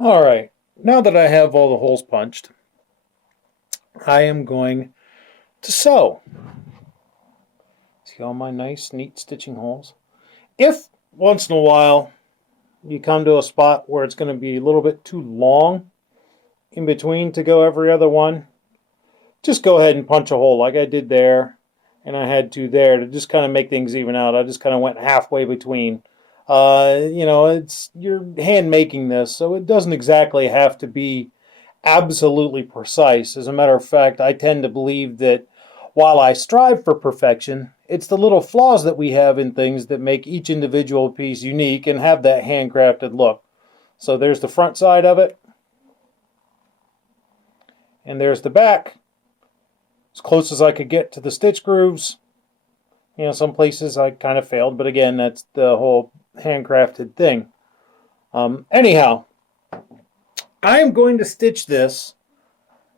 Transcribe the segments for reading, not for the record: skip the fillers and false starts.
All right, now that I have all the holes punched, I am going to sew. See all my nice, neat stitching holes? If once in a while you come to a spot where it's going to be a little bit too long in between to go every other one, just go ahead and punch a hole like I did there, and I had to there to just kind of make things even out. I just kind of went halfway between. It's you're hand making this, so it doesn't exactly have to be absolutely precise. As a matter of fact, I tend to believe that while I strive for perfection, it's the little flaws that we have in things that make each individual piece unique and have that handcrafted look. So there's the front side of it, and there's the back. As close as I could get to the stitch grooves. Some places I kind of failed, but again, that's the whole handcrafted thing. Anyhow, I am going to stitch this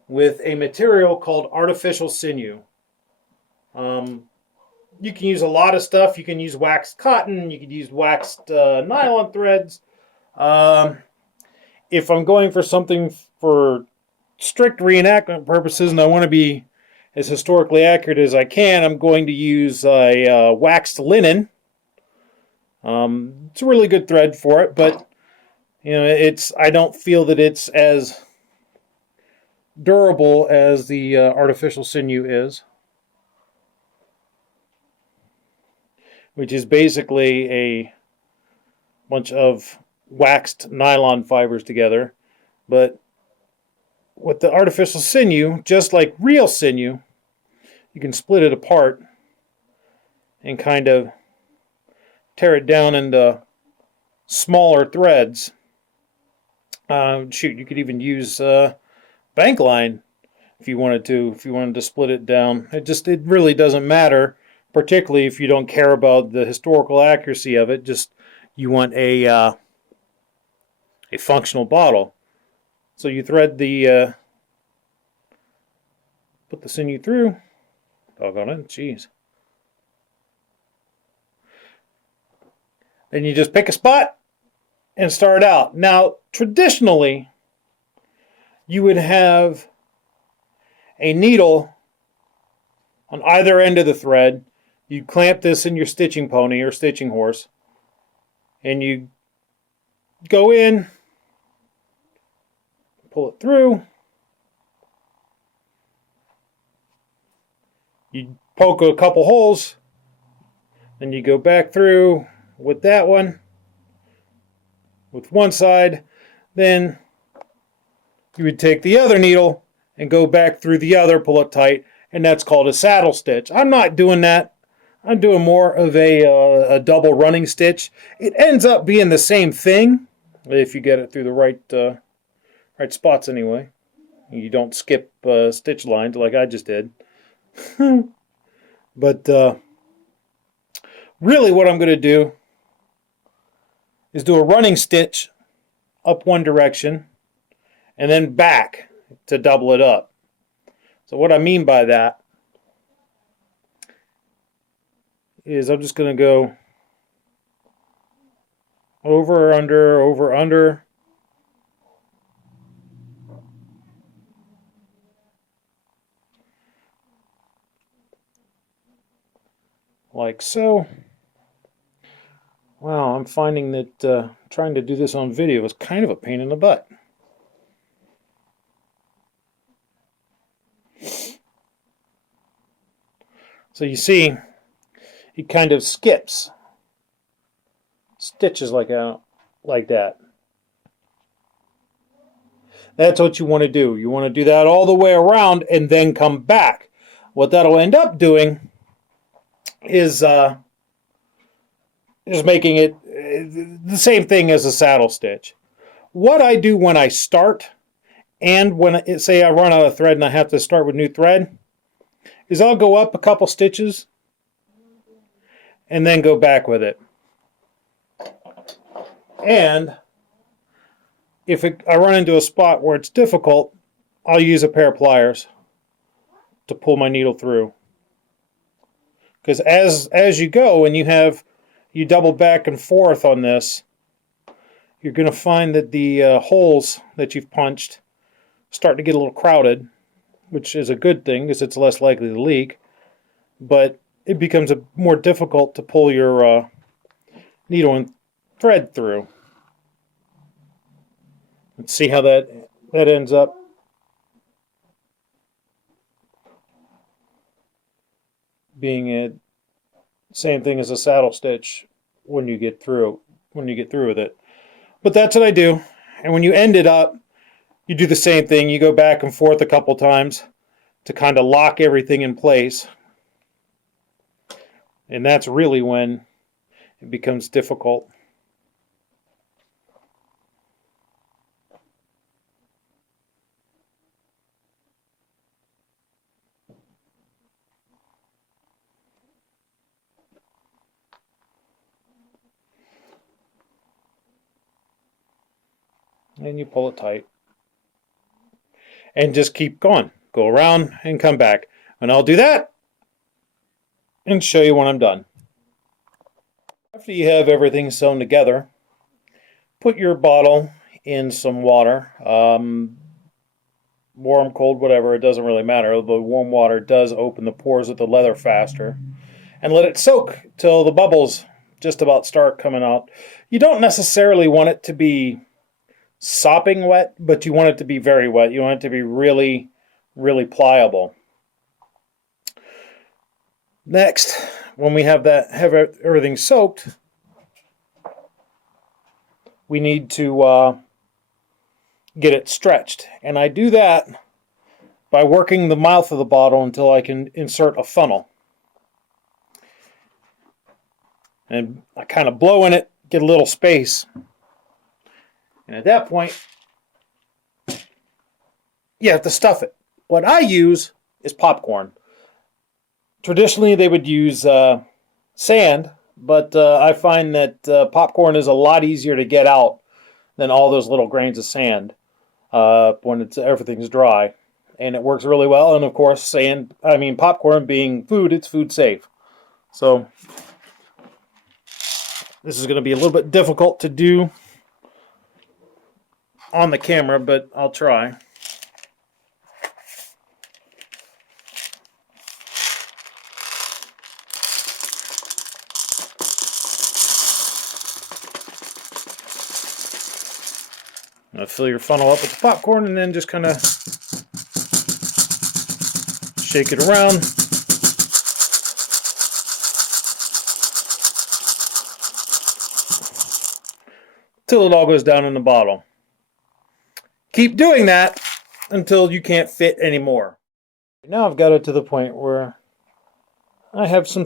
with a material called artificial sinew. You can use a lot of stuff. You can use waxed cotton. You can use waxed nylon threads. If I'm going for something for strict reenactment purposes and I want to be as historically accurate as I can, I'm going to use a waxed linen. It's a really good thread for it, but I don't feel that it's as durable as the artificial sinew is, which is basically a bunch of waxed nylon fibers together. But with the artificial sinew, just like real sinew, you can split it apart and kind of tear it down into smaller threads. You could even use bank line if you wanted to. If you wanted to split it down, it really doesn't matter, particularly if you don't care about the historical accuracy of it. Just you want a functional bottle. So you thread put the sinew through. Doggone it, jeez. Then you just pick a spot and start out. Now, traditionally, you would have a needle on either end of the thread. You'd clamp this in your stitching pony or stitching horse, and you go in, pull it through. You poke a couple holes, then you go back through with that one, with one side, then you would take the other needle and go back through the other, pull it tight, and that's called a saddle stitch. I'm not doing that. I'm doing more of a double running stitch. It ends up being the same thing if you get it through the right spots anyway. You don't skip stitch lines like I just did. But really what I'm going to do is do a running stitch up one direction and then back to double it up. So what I mean by that is I'm just going to go over, under, like so. Wow, I'm finding that trying to do this on video is kind of a pain in the butt. So you see, he kind of skips stitches like that. That's what you want to do. You want to do that all the way around and then come back. What that'll end up doing is making it the same thing as a saddle stitch. What I do when I start and when say I run out of thread and I have to start with new thread is I'll go up a couple stitches and then go back with it. And if I run into a spot where it's difficult, I'll use a pair of pliers to pull my needle through. Because as you go and you double back and forth on this, you're going to find that the holes that you've punched start to get a little crowded, which is a good thing because it's less likely to leak, but it becomes more difficult to pull your needle and thread through. Let's see how that ends up. Being a same thing as a saddle stitch when you get through with it. But that's what I do. And when you end it up, you do the same thing. You go back and forth a couple times to kind of lock everything in place. And that's really when it becomes difficult. And you pull it tight. And just keep going. Go around and come back. And I'll do that and show you when I'm done. After you have everything sewn together, put your bottle in some water. Warm, cold, whatever, it doesn't really matter. The warm water does open the pores of the leather faster. And let it soak till the bubbles just about start coming out. You don't necessarily want it to be sopping wet, but you want it to be very wet. You want it to be really, really pliable. Next, when we have everything soaked, we need to get it stretched. And I do that by working the mouth of the bottle until I can insert a funnel. And I kind of blow in it, get a little space. And at that point, you have to stuff it. What I use is popcorn. Traditionally, they would use sand, but I find that popcorn is a lot easier to get out than all those little grains of sand when everything's dry. And it works really well. And of course, popcorn being food, it's food safe. So this is going to be a little bit difficult to do on the camera, but I'll try. Fill your funnel up with the popcorn and then just kind of shake it around. Till it all goes down in the bottle. Keep doing that until you can't fit anymore. Now I've got it to the point where I have some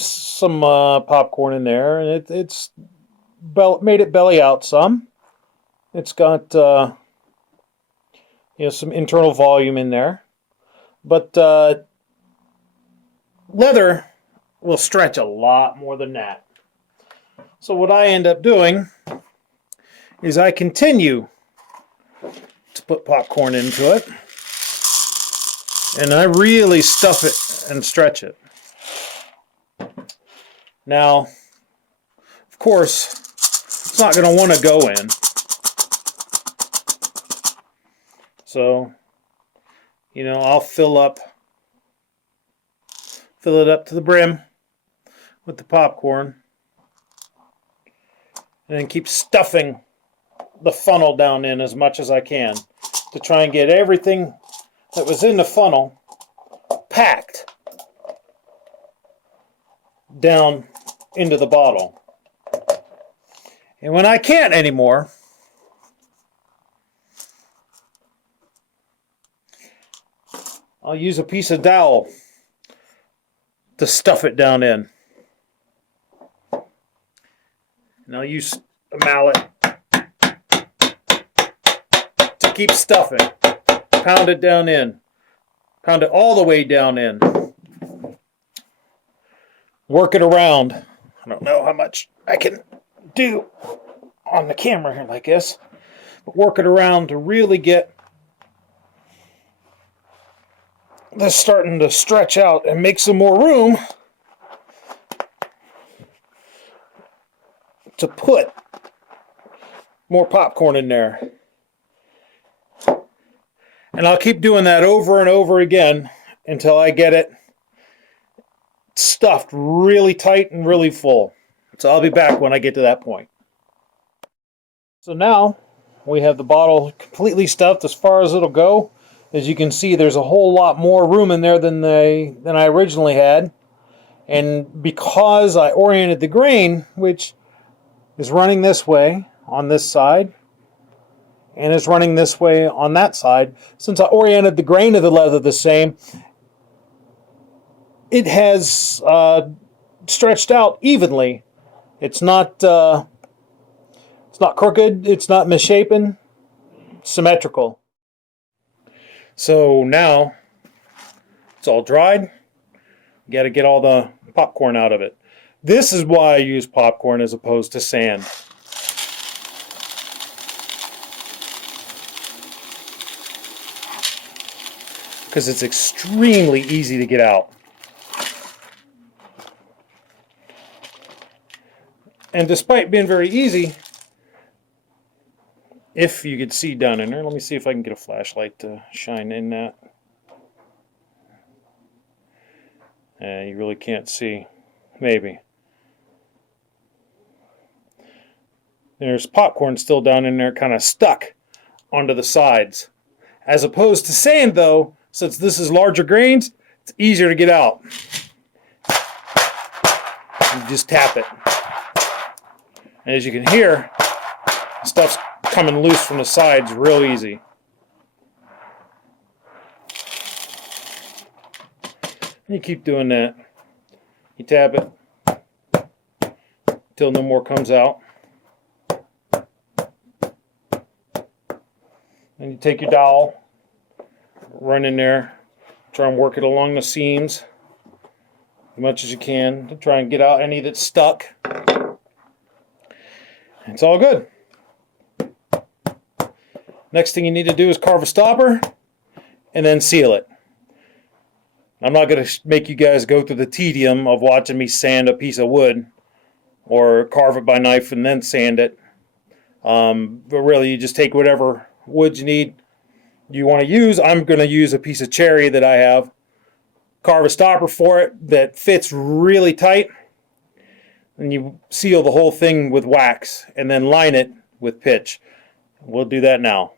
popcorn in there, and it's made it belly out some. It's got some internal volume in there, but leather will stretch a lot more than that. So what I end up doing is I continue to put popcorn into it, and I really stuff it and stretch it. Now, of course, it's not going to want to go in. So, I'll fill it up to the brim with the popcorn, and then keep stuffing the funnel down in as much as I can to try and get everything that was in the funnel packed down into the bottle. And when I can't anymore, I'll use a piece of dowel to stuff it down in. And I'll use a mallet to keep stuffing. Pound it down in. Pound it all the way down in. Work it around. I don't know how much I can do on the camera here like this, but work it around to really get this starting to stretch out and make some more room to put more popcorn in there. And I'll keep doing that over and over again until I get it stuffed really tight and really full. So I'll be back when I get to that point. So now we have the bottle completely stuffed as far as it'll go. As you can see, there's a whole lot more room in there than I originally had. And because I oriented the grain, which is running this way on this side, and is running this way on that side, since I oriented the grain of the leather the same, it has stretched out evenly. It's not crooked, it's not misshapen, it's symmetrical. So now it's all dried. You got to get all the popcorn out of it. This is why I use popcorn as opposed to sand. Because it's extremely easy to get out. And despite being very easy, if you could see down in there, let me see if I can get a flashlight to shine in that. You really can't see. Maybe. There's popcorn still down in there, kind of stuck onto the sides. As opposed to sand, though, since this is larger grains, it's easier to get out. You just tap it. And as you can hear, stuff's coming loose from the sides real easy. And you keep doing that. You tap it until no more comes out. And you take your dowel, run in there, try and work it along the seams as much as you can to try and get out any that's stuck. It's all good. Next thing you need to do is carve a stopper and then seal it. I'm not going to make you guys go through the tedium of watching me sand a piece of wood or carve it by knife and then sand it. But really, you just take whatever wood you want to use. I'm going to use a piece of cherry that I have. Carve a stopper for it that fits really tight. And you seal the whole thing with wax and then line it with pitch. We'll do that now.